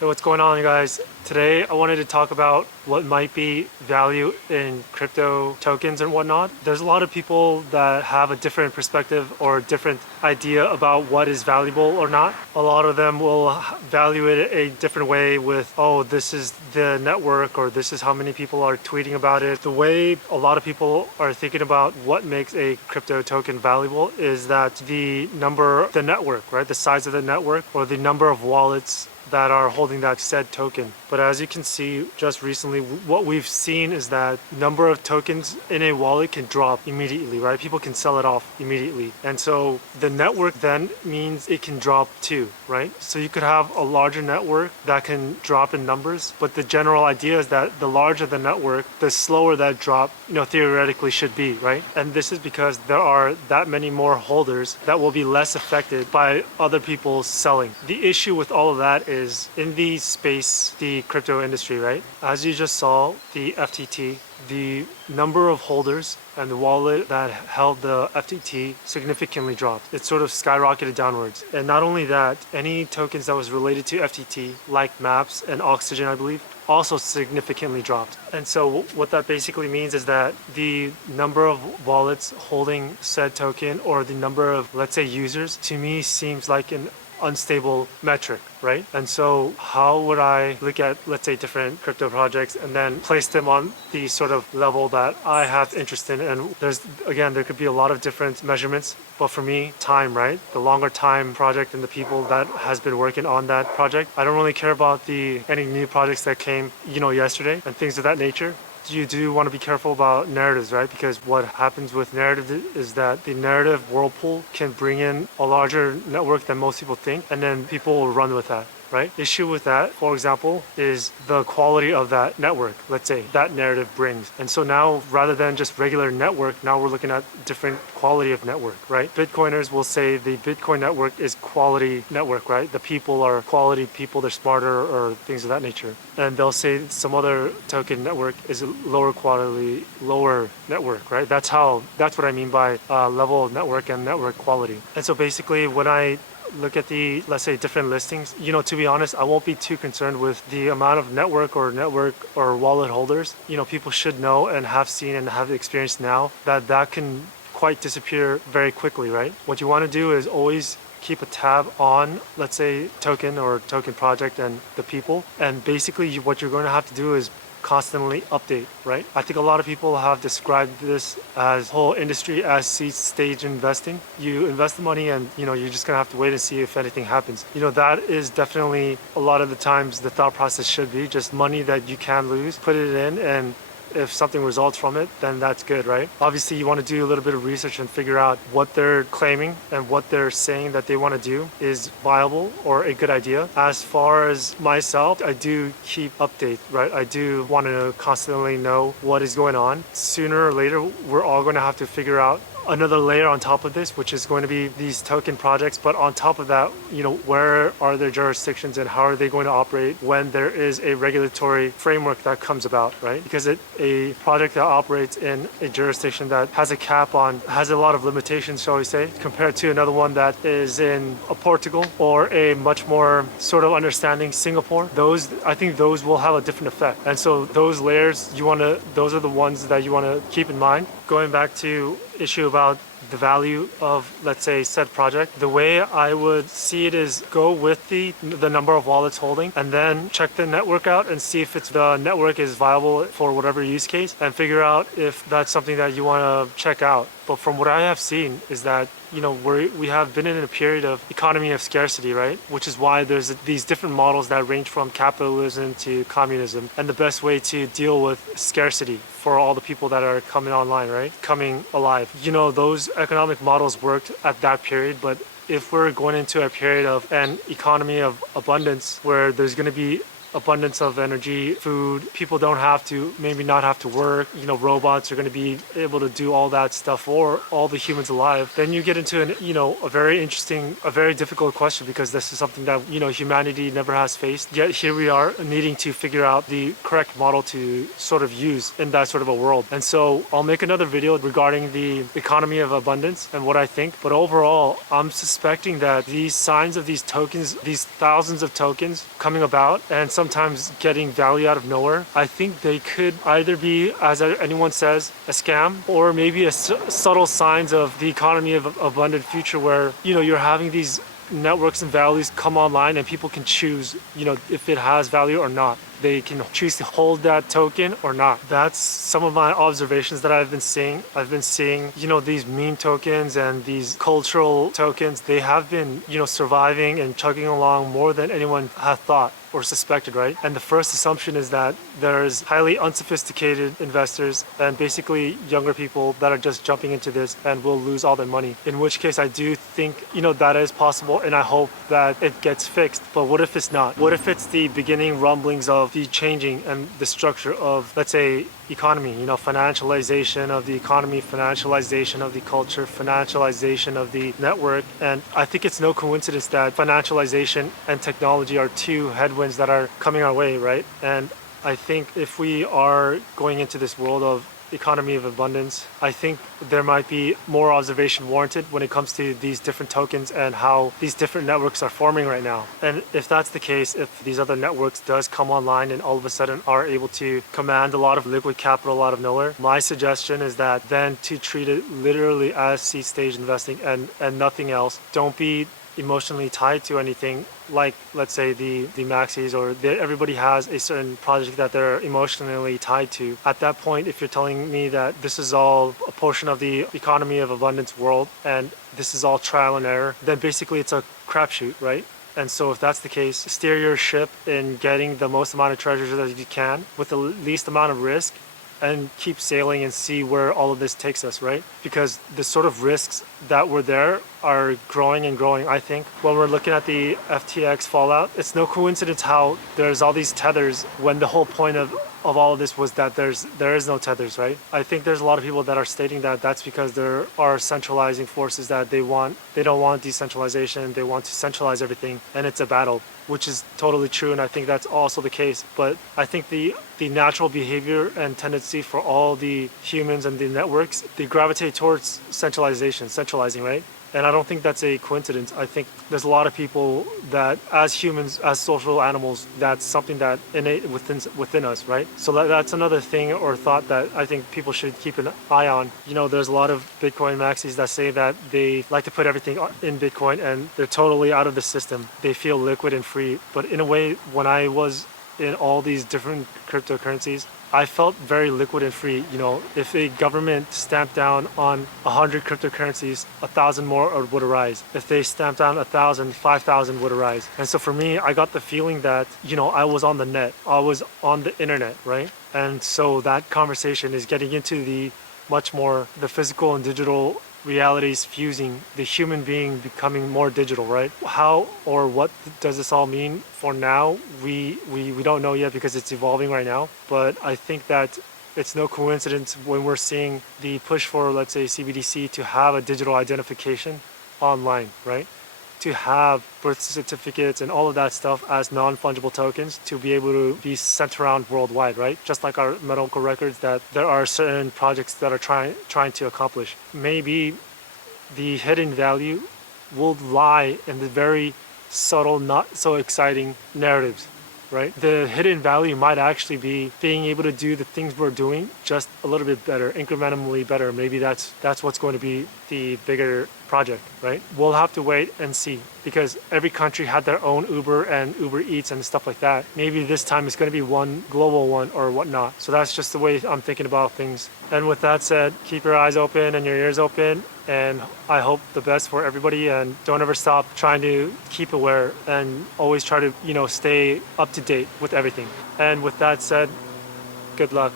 Hey, what's going on, you guys? Today I wanted to talk about what might be value in crypto tokens and whatnot. There's a lot of people that have a different perspective or a different idea about what is valuable or not. A lot of them will value it a different way with, oh, this is the network, or this is how many people are tweeting about it. The way a lot of people are thinking about what makes a crypto token valuable is that the network, right? The size of the network or the number of wallets that are holding that said token. But as you can see, just recently, what we've seen is that number of tokens in a wallet can drop immediately, right? People can sell it off immediately. And so the network then means it can drop too, right? So you could have a larger network that can drop in numbers, but the general idea is that the larger the network, the slower that drop, theoretically should be, right? And this is because there are that many more holders that will be less affected by other people selling. The issue with all of that is in the space, the crypto industry, right? As you just saw, the FTT, the number of holders and the wallet that held the FTT significantly dropped. It sort of skyrocketed downwards. And not only that, any tokens that was related to FTT, like MAPS and Oxygen, I believe, also significantly dropped. And so what that basically means is that the number of wallets holding said token, or the number of, let's say, users, to me seems like an unstable metric, right? And so how would I look at, let's say, different crypto projects and then place them on the sort of level that I have interest in? And there could be a lot of different measurements, but for me, time, right? The longer time project and the people that has been working on that project. I don't really care about any new projects that came, yesterday and things of that nature. You do want to be careful about narratives, right? Because what happens with narrative is that the narrative whirlpool can bring in a larger network than most people think, and then people will run with that, right? Issue with that, for example, is the quality of that network, let's say, that narrative brings. And so now, rather than just regular network, now we're looking at different quality of network, right? Bitcoiners will say the Bitcoin network is quality network, right? The people are quality people, they're smarter, or things of that nature. And they'll say some other token network is a lower quality, lower network, right? That's what I mean by level of network and network quality. And so basically when I look at let's say, different listings, to be honest, I won't be too concerned with the amount of network or wallet holders. People should know and have seen and have experienced now that can quite disappear very quickly, right? What you want to do is always keep a tab on, let's say, token or token project and the people. And basically what you're going to have to do is constantly update, right? I think a lot of people have described this as whole industry as seed stage investing. You invest the money and you're just gonna have to wait and see if anything happens. That is definitely a lot of the times the thought process should be just money that you can lose, put it in, and if something results from it, then that's good, right? Obviously, you want to do a little bit of research and figure out what they're claiming and what they're saying that they want to do is viable or a good idea. As far as myself, I do keep update, right? I do want to constantly know what is going on. Sooner or later, we're all going to have to figure out another layer on top of this, which is going to be these token projects. But on top of that, where are their jurisdictions and how are they going to operate when there is a regulatory framework that comes about, right? Because a project that operates in a jurisdiction that has a lot of limitations, shall we say, compared to another one that is in a Portugal or a much more sort of understanding Singapore, I think those will have a different effect. And so those layers, those are the ones that you want to keep in mind. Going back to issue about the value of, let's say, said project, the way I would see it is go with the number of wallets holding and then check the network out and see if the network is viable for whatever use case and figure out if that's something that you want to check out. But from what I have seen is that we have been in a period of economy of scarcity, right? Which is why there's these different models that range from capitalism to communism, and the best way to deal with scarcity for all the people that are coming online, right? Coming alive. Those economic models worked at that period, but if we're going into a period of an economy of abundance where there's going to be abundance of energy, food. People don't have to, maybe not have to work. Robots are going to be able to do all that stuff for all the humans alive. Then you get into a very interesting, a very difficult question, because this is something that, humanity never has faced. Yet here we are needing to figure out the correct model to sort of use in that sort of a world. And so I'll make another video regarding the economy of abundance and what I think. But overall, I'm suspecting that these signs of these tokens, these thousands of tokens coming about and sometimes getting value out of nowhere, I think they could either be, as anyone says, a scam, or maybe a subtle signs of the economy of abundant future where, you're having these networks and values come online and people can choose, if it has value or not. They can choose to hold that token or not. That's some of my observations that I've been seeing. I've been seeing, these meme tokens and these cultural tokens, they have been, surviving and chugging along more than anyone had thought or suspected, right? And the first assumption is that there's highly unsophisticated investors and basically younger people that are just jumping into this and will lose all their money. In which case I do think, that is possible, and I hope that it gets fixed. But what if it's not? What if it's the beginning rumblings of the changing and the structure of, let's say, economy, financialization of the economy, financialization of the culture, financialization of the network. And I think it's no coincidence that financialization and technology are two headwinds that are coming our way, right? And I think if we are going into this world of economy of abundance, I think there might be more observation warranted when it comes to these different tokens and how these different networks are forming right now. And if that's the case, if these other networks does come online and all of a sudden are able to command a lot of liquid capital out of nowhere, my suggestion is that then to treat it literally as seed stage investing and nothing else. Don't be emotionally tied to anything, like let's say the maxis, or everybody has a certain project that they're emotionally tied to. At that point, if you're telling me that this is all a portion of the economy of abundance world and this is all trial and error, then basically it's a crapshoot, right? And so if that's the case, steer your ship in getting the most amount of treasures that you can with the least amount of risk, and keep sailing and see where all of this takes us, right? Because the sort of risks that were there are growing and growing. I think when we're looking at the FTX fallout, it's no coincidence how there's all these tethers when the whole point of all of this was that there is no tethers, right? I think there's a lot of people that are stating that that's because there are centralizing forces that they don't want decentralization, they want to centralize everything, and it's a battle, which is totally true, and I think that's also the case. But I think the natural behavior and tendency for all the humans and the networks, they gravitate towards centralizing, right? And I don't think that's a coincidence. I think there's a lot of people that, as humans, as social animals, that's something that innate within us, right? So that's another thing or thought that I think people should keep an eye on. There's a lot of Bitcoin maxis that say that they like to put everything in Bitcoin and they're totally out of the system. They feel liquid and free. But in a way, when I was in all these different cryptocurrencies, I felt very liquid and free. If a government stamped down on 100 cryptocurrencies, 1,000 more would arise. If they stamped down 1,000, 5,000 would arise. And so for me, I got the feeling that, I was on the net, I was on the internet, right? And so that conversation is getting into the much more the physical and digital realities fusing, the human being becoming more digital, right? How or what does this all mean for now? We don't know yet because it's evolving right now. But I think that it's no coincidence when we're seeing the push for, let's say, CBDC to have a digital identification online, right? To have birth certificates and all of that stuff as non-fungible tokens to be able to be sent around worldwide, right? Just like our medical records, that there are certain projects that are trying to accomplish. Maybe the hidden value will lie in the very subtle, not so exciting narratives, right? The hidden value might actually be being able to do the things we're doing just a little bit better, incrementally better. Maybe that's what's going to be the bigger project, right? We'll have to wait and see, because every country had their own Uber and Uber Eats and stuff like that. Maybe this time it's going to be one global one or whatnot. So that's just the way I'm thinking about things. And with that said, keep your eyes open and your ears open, and I hope the best for everybody, and don't ever stop trying to keep aware and always try to, stay up to date with everything. And with that said, good luck.